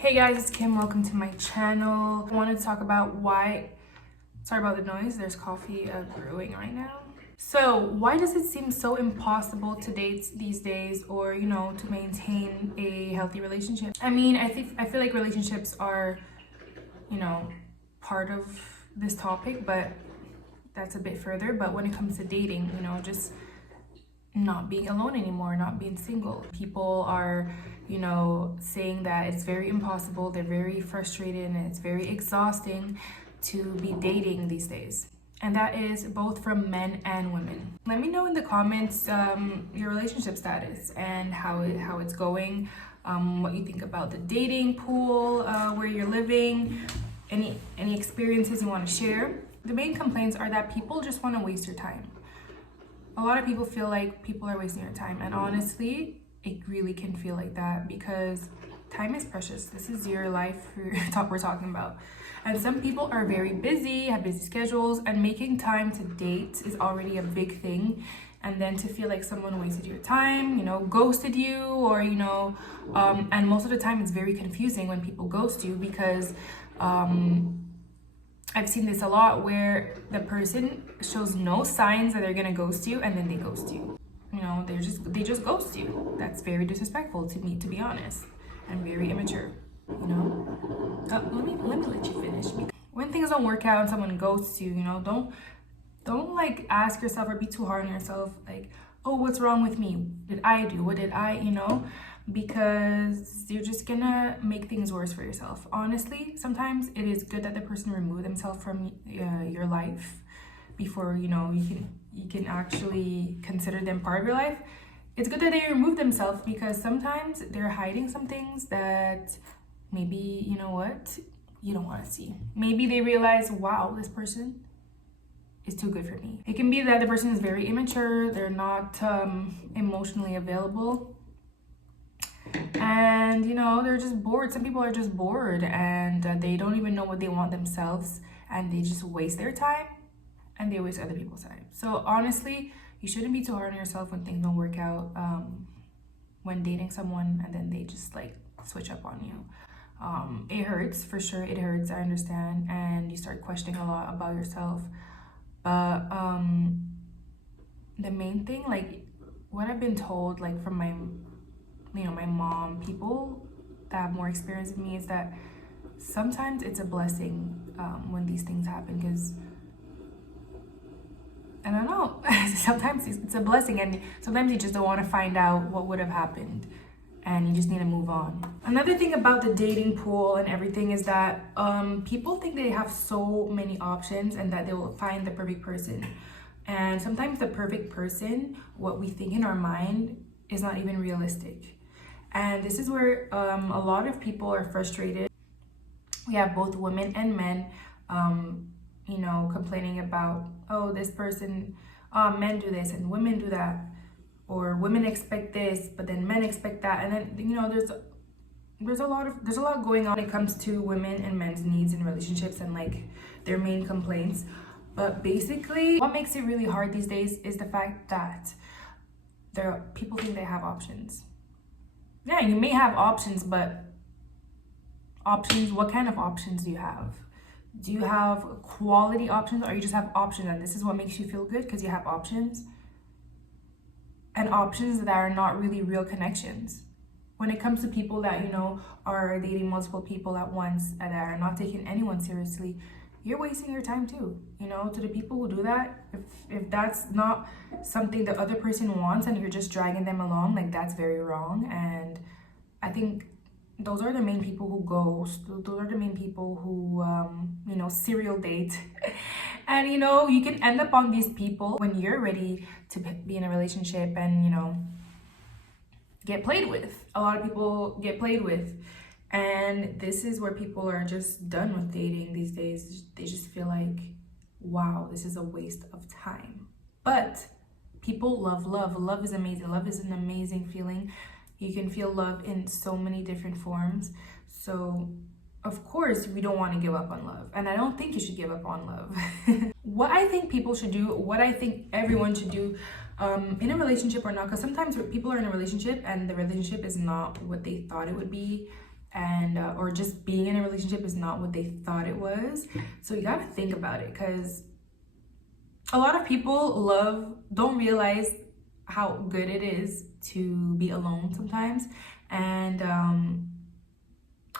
Hey guys, it's Kim. Welcome to my channel. I wanted to talk about why, sorry about the noise, there's coffee brewing right now. So why does it seem so impossible to date these days, or to maintain a healthy relationship? I mean, I feel like relationships are part of this topic, but that's a bit further. But when it comes to dating, just not being alone anymore, not being single. People are, saying that it's very impossible. They're very frustrated and it's very exhausting to be dating these days. And that is both from men and women. Let me know in the comments your relationship status and how it's going, what you think about the dating pool, where you're living, any experiences you want to share. The main complaints are that people just want to waste your time. A lot of people feel like people are wasting your time, and honestly, it really can feel like that because time is precious. This is your life we're talking about. And some people are very busy, have busy schedules, and making time to date is already a big thing. And then to feel like someone wasted your time, ghosted you, or, and most of the time it's very confusing when people ghost you because I've seen this a lot where the person shows no signs that they're gonna ghost you and then they ghost you. They just ghost you. That's very disrespectful to me, to be honest, and very immature. Let me let you finish. When things don't work out and someone ghosts you, don't like ask yourself or be too hard on yourself. Like, oh, what's wrong with me? Did I do? What did I? Because you're just gonna make things worse for yourself. Honestly, sometimes it is good that the person remove themselves from your life before you can actually consider them part of your life. It's good that they remove themselves because sometimes they're hiding some things that maybe you don't want to see. Maybe they realize, wow, this person is too good for me. It can be that the person is very immature, they're not emotionally available, and they're just bored. Some people are just bored and they don't even know what they want themselves, and they just waste their time and they waste other people's time. So honestly, you shouldn't be too hard on yourself when things don't work out, when dating someone and then they just like switch up on you. It hurts, for sure. It hurts, I understand, and you start questioning a lot about yourself. But the main thing, like what I've been told, like from my mom, people that have more experience than me, is that sometimes it's a blessing when these things happen, because I don't know, sometimes it's a blessing, and sometimes you just don't want to find out what would have happened and you just need to move on. Another thing about the dating pool and everything is that people think they have so many options and that they will find the perfect person. And sometimes the perfect person, what we think in our mind, is not even realistic. And this is where a lot of people are frustrated. We have both women and men, complaining about, oh, this person, men do this and women do that, or women expect this, but then men expect that. And then, there's a lot going on when it comes to women and men's needs in relationships and like their main complaints. But basically, what makes it really hard these days is the fact that people think they have options. Yeah, you may have options, but options, what kind of options do you have? Do you have quality options, or you just have options and this is what makes you feel good because you have options? And options that are not really real connections. When it comes to people that, are dating multiple people at once and are not taking anyone seriously, you're wasting your time too. To the people who do that, if that's not something the other person wants and you're just dragging them along, like that's very wrong. And I think those are the main people who ghost. Those are the main people who serial date. And you can end up on these people when you're ready to be in a relationship and get played with. A lot of people get played with. And this is where people are just done with dating these days. They just feel like, wow, this is a waste of time. But people love love. Love is amazing. Love is an amazing feeling. You can feel love in so many different forms. So, of course, we don't want to give up on love. And I don't think you should give up on love. What I think people should do, what I think everyone should do in a relationship or not, because sometimes people are in a relationship and the relationship is not what they thought it would be, and or just being in a relationship is not what they thought it was. So you got to think about it, because a lot of people don't realize how good it is to be alone sometimes. And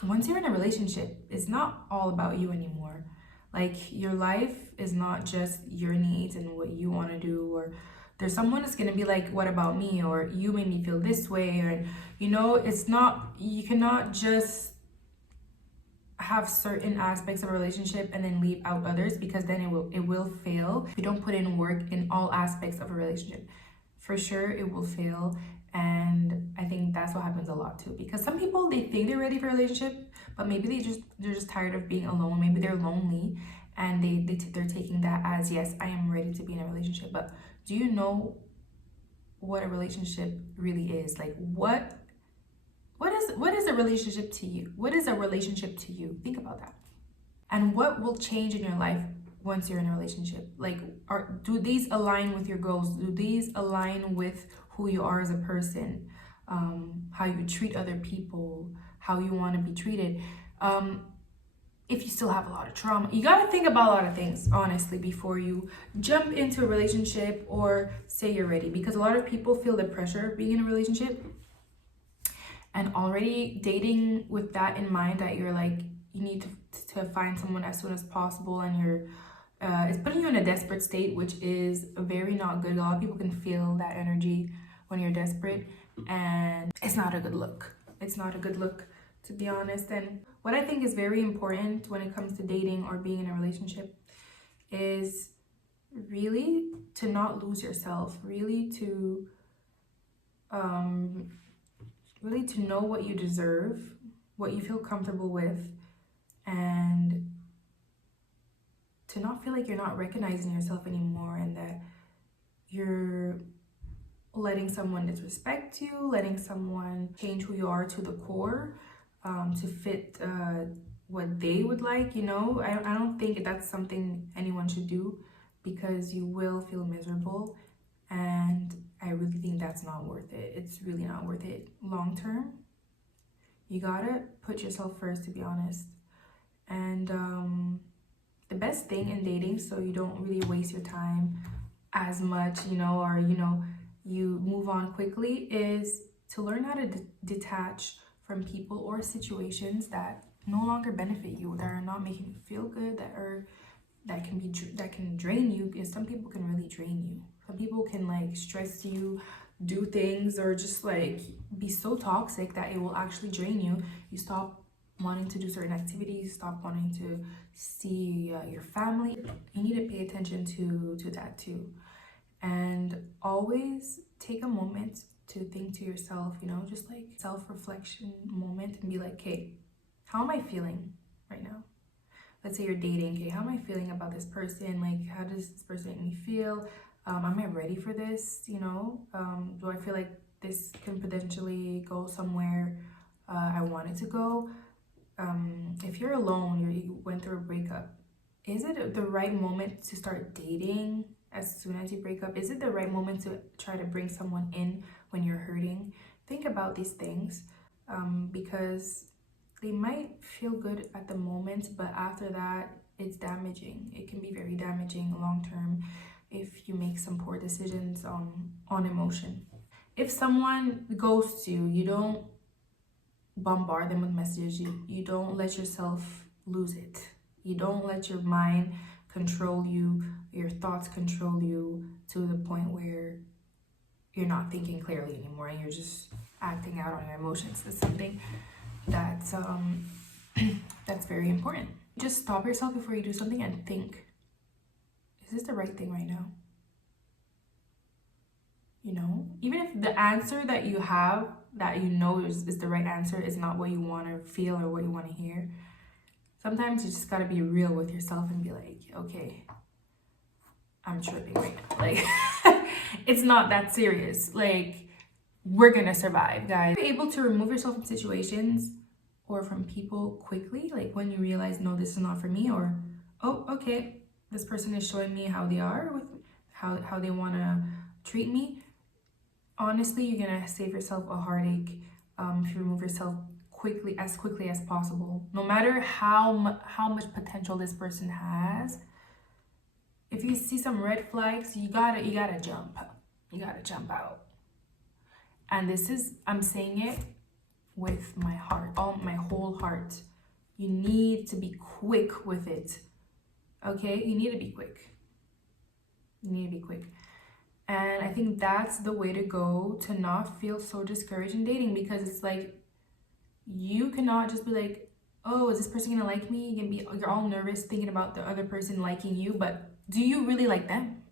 once you're in a relationship, it's not all about you anymore. Like, your life is not just your needs and what you want to do, or there's someone that's going to be like, what about me, or you made me feel this way, or it's not, you cannot just have certain aspects of a relationship and then leave out others, because then it will fail. If you don't put in work in all aspects of a relationship, for sure it will fail. And I think that's what happens a lot too, because some people, they think they're ready for a relationship, but maybe they're just tired of being alone. Maybe they're lonely, and they're taking that as, yes, I am ready to be in a relationship. But do you know what a relationship really is? Like, what is a relationship to you? What is a relationship to you? Think about that. And what will change in your life once you're in a relationship? Like, do these align with your goals? Do these align with who you are as a person? How you treat other people, how you want to be treated. If you still have a lot of trauma, you got to think about a lot of things, honestly, before you jump into a relationship or say you're ready. Because a lot of people feel the pressure of being in a relationship, and already dating with that in mind, that you're like, you need to find someone as soon as possible, and you're it's putting you in a desperate state, which is very not good. A lot of people can feel that energy when you're desperate, and it's not a good look. It's not a good look, to be honest. And what I think is very important when it comes to dating or being in a relationship is really to not lose yourself, really to know what you deserve, what you feel comfortable with, and to not feel like you're not recognizing yourself anymore, and that you're letting someone disrespect you, letting someone change who you are to the core, to fit what they would like. I don't think that's something anyone should do, because you will feel miserable, and I really think that's not worth it. It's really not worth it long term. You gotta put yourself first, to be honest. And the best thing in dating, so you don't really waste your time as much, or you move on quickly, is to learn how to detach from people or situations that no longer benefit you, that are not making you feel good, that can drain you. Because some people can really drain you. Some people can like stress you, do things, or just like be so toxic that it will actually drain you. You stop wanting to do certain activities, stop wanting to see your family. You need to pay attention to that too. And always take a moment to think to yourself, just like self-reflection moment, and be like, hey, how am I feeling right now? Let's say you're dating. Okay, how am I feeling about this person? Like, how does this person make me feel? Am I ready for this? Do I feel like this can potentially go somewhere I want it to go? If you're alone, you went through a breakup, is it the right moment to start dating as soon as you break up? Is it the right moment to try to bring someone in when you're hurting? Think about these things, because they might feel good at the moment, but after that, it's damaging. It can be very damaging long term if you make some poor decisions on emotion. If someone ghosts you, you don't bombard them with messages. You don't let yourself lose it. You don't let your mind control you, your thoughts control you, to the point where you're not thinking clearly anymore, and you're just acting out on your emotions. That's something that's that's very important. Just stop yourself before you do something and think, is this the right thing right now? Even if the answer that you have, that is the right answer, is not what you want to feel or what you want to hear, sometimes you just got to be real with yourself and be like, okay, I'm tripping right now. Like, it's not that serious. Like, we're gonna survive, guys. You're able to remove yourself from situations or from people quickly, like when you realize, no, this is not for me, or, oh, okay, this person is showing me how they are, with how they want to treat me. Honestly, you're gonna save yourself a heartache if you remove yourself quickly as possible. No matter how much potential this person has, if you see some red flags, you gotta jump. You gotta jump out. And this is, I'm saying it with my heart, my whole heart. You need to be quick with it. Okay? You need to be quick. You need to be quick. And I think that's the way to go to not feel so discouraged in dating, because it's like, you cannot just be like, oh, is this person gonna like me? You're all nervous thinking about the other person liking you, but do you really like them?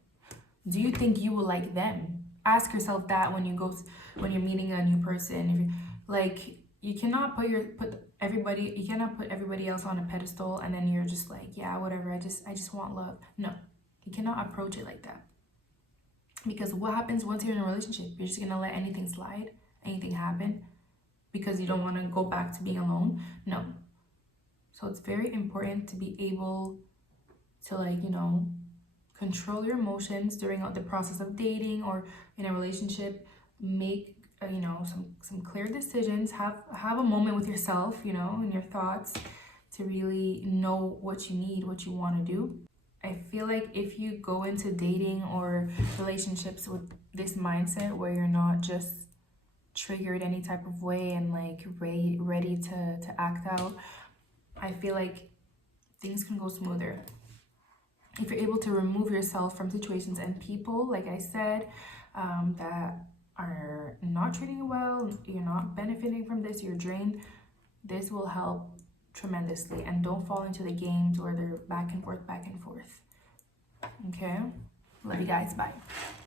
Do you think you will like them? Ask yourself that when you're meeting a new person. If you like, you cannot put everybody else on a pedestal, and then you're just like, yeah, whatever, I just want love. No, you cannot approach it like that. Because what happens once you're in a relationship? You're just gonna let anything slide, anything happen, because you don't want to go back to being alone? No. So it's very important to be able to, like, control your emotions during the process of dating or in a relationship. Make some clear decisions. Have a moment with yourself, and your thoughts, to really know what you need, what you want to do. I feel like if you go into dating or relationships with this mindset where you're not just triggered any type of way and like ready to act out, I feel like things can go smoother. If you're able to remove yourself from situations and people, like I said, that are not treating you well, you're not benefiting from this, you're drained, this will help tremendously. And don't fall into the games where they're back and forth. Okay? Love you guys. Bye.